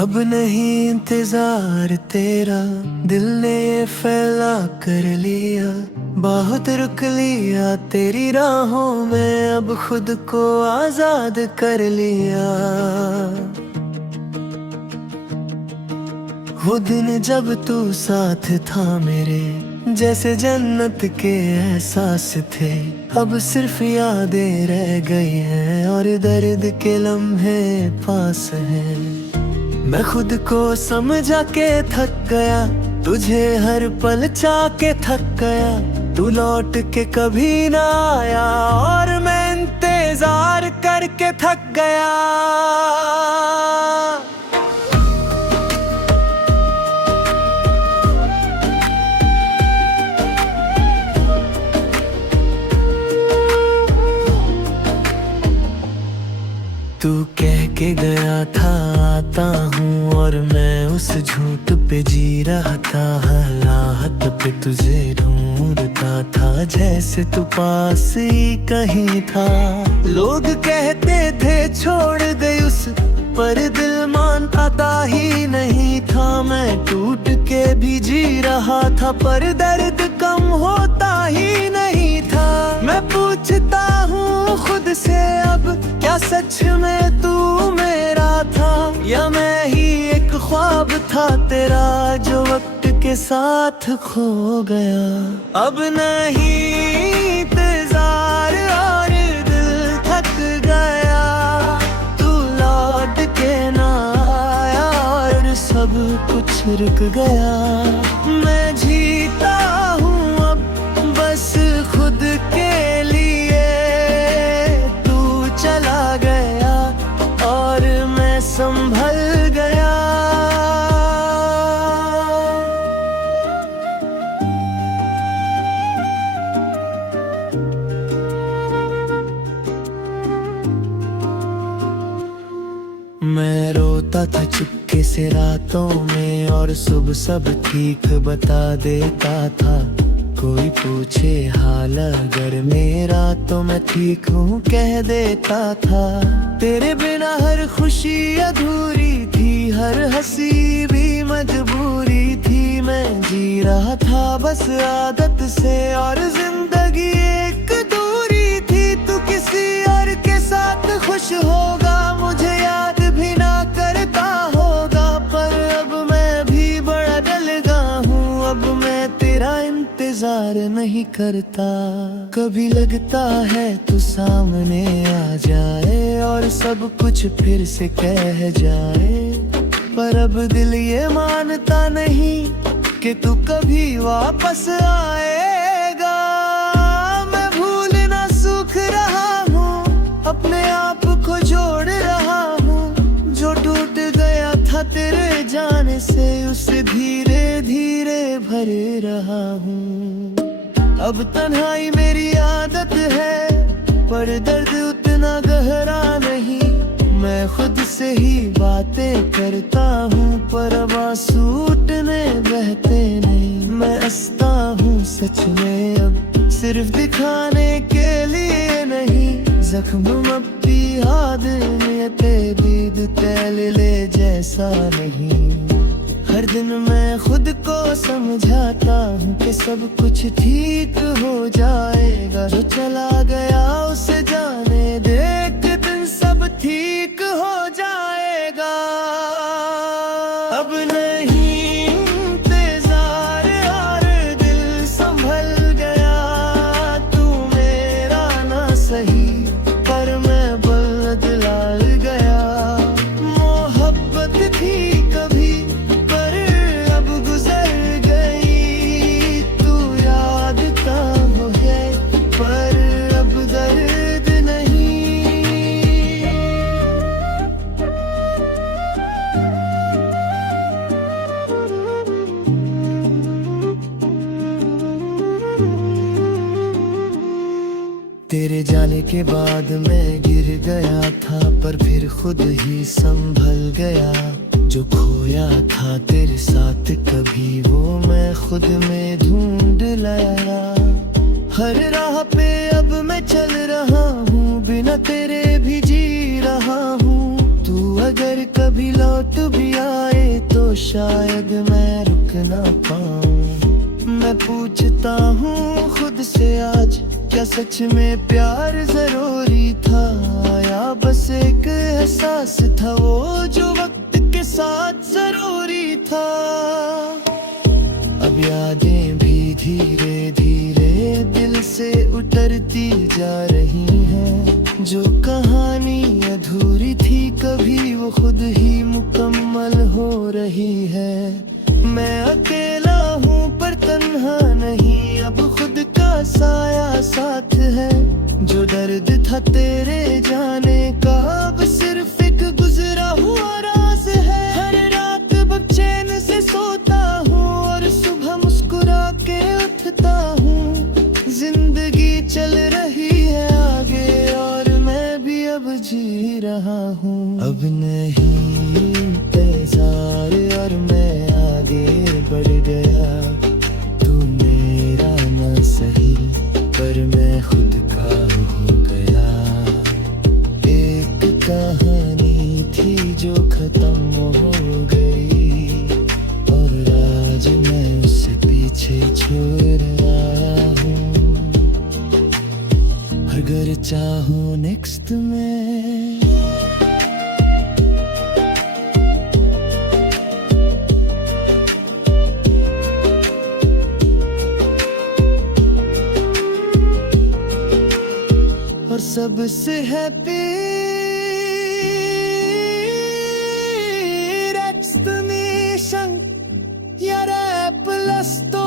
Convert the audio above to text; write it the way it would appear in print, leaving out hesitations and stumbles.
अब नहीं इंतजार तेरा, दिल ने ये फैला कर लिया। बहुत रुक लिया तेरी राहों में, अब खुद को आजाद कर लिया। वो दिन जब तू साथ था मेरे, जैसे जन्नत के एहसास थे। अब सिर्फ यादें रह गई हैं और दर्द के लम्हे पास हैं। मैं खुद को समझा के थक गया, तुझे हर पल चाह के थक गया। तू लौट के कभी ना आया और मैं इंतजार करके थक गया। तू कह के गया था आता हूँ, और मैं उस झूठ पे जी रहा था। हालात पे तुझे ढूंढता था, जैसे तू पास ही कहीं था। लोग कहते थे छोड़ गई उस, पर दिल मानता ही नहीं था। मैं टूट के भी जी रहा था, पर दर्द कम होता ही नहीं था। मैं पूछता हूँ खुद से अब, क्या सच में तू मेरा था, या मैं ही एक ख्वाब था तेरा जो वक्त के साथ खो गया। अब नहीं इंतजार और दिल थक गया, तू लौट के ना आया और सब कुछ रुक गया। मैं जीता हूँ अब बस खुद के लिए, तू चला गया और मैं संभल गया। मैं रोता था चुपके से रातों में, और सुबह सब ठीक बता देता था। कोई पूछे हाल अगर मेरा, तो मैं ठीक हूँ कह देता था। तेरे बिना हर खुशी अधूरी थी, हर हंसी भी मजबूरी थी। मैं जी रहा था बस आदत से, और जिंदगी एक दूरी थी। तू किसी और के साथ खुश होगा, मुझे याद भी ना करता होगा। पर अब मैं भी बड़ा डल गया हूँ, अब मैं तेरा इंतजार नहीं करता। कभी लगता है तू सामने आ जाए और सब कुछ फिर से कह जाए, पर अब दिल ये मानता नहीं कि तू कभी वापस आएगा। मैं भूल ना सूख रहा हूँ, अपने आप को जोड़ रहा हूँ। जो टूट गया था तेरे जाने से, उसे धीरे धीरे भर रहा हूँ। अब तन्हाई मेरी आदत है, पर दर्द उतना गहरा नहीं। मैं खुद से ही बातें करता हूँ, पर अब आंसू उठने बहते नहीं। मैं हंसता हूँ सच में अब, सिर्फ दिखाने के लिए नहीं। जख्म अब भी याद बीद तैल ले जैसा नहीं। हर दिन मैं खुद को समझाता हूँ कि सब कुछ ठीक हो जाएगा। जो चला गया उसे जाने दे, एक दिन सब ठीक हो जाएगा। अब नहीं इंतजार और दिल संभल गया। तू मेरा ना सही, पर मैं बदला गया। मोहब्बत थी कभी, पर अब गुजर गई। तू याद था मुझे, पर अब दर्द नहीं। तेरे जाने के बाद मैं गिर गया था, पर फिर खुद ही संभल गया। जो खोया था तेरे साथ कभी, वो मैं खुद में ढूंढ लाया। हर राह पे अब मैं चल रहा हूँ, बिना तेरे भी जी रहा हूँ। तू अगर कभी लौट भी आए तो शायद मैं रुक ना पाऊं। मैं पूछता हूँ खुद से आज, क्या सच में प्यार जरूरी था, या बस एक एहसास था वो जो वक्त के साथ जरूरी था। अब यादें भी धीरे धीरे दिल से उतरती जा रही हैं। जो कहानी अधूरी थी कभी वो खुद ही मुकम्मल हो रही है। मैं अकेला हूँ पर तन्हा नहीं, अब खुद का साया साथ है। जो दर्द था तेरे जाने का अब सिर्फ एक गुजरा हुआ राज है। हर रात बेचैन से सोता हूँ और सुबह मुस्कुरा के उठता हूँ। जिंदगी चल रही है आगे और मैं भी अब जी रहा हूँ। अब नहीं इंतजार और मैं आगे बढ़ गया। तू मेरा ना सही पर मैं खुद का हो गया। एक कहानी थी जो खत्म हो गई और आज मैं उसे पीछे छोड़ आया हूँ। अगर चाहूँ नेक्स्ट में और सबसे हैप्पी एक्सप्लेनेशन या रैप प्लस तो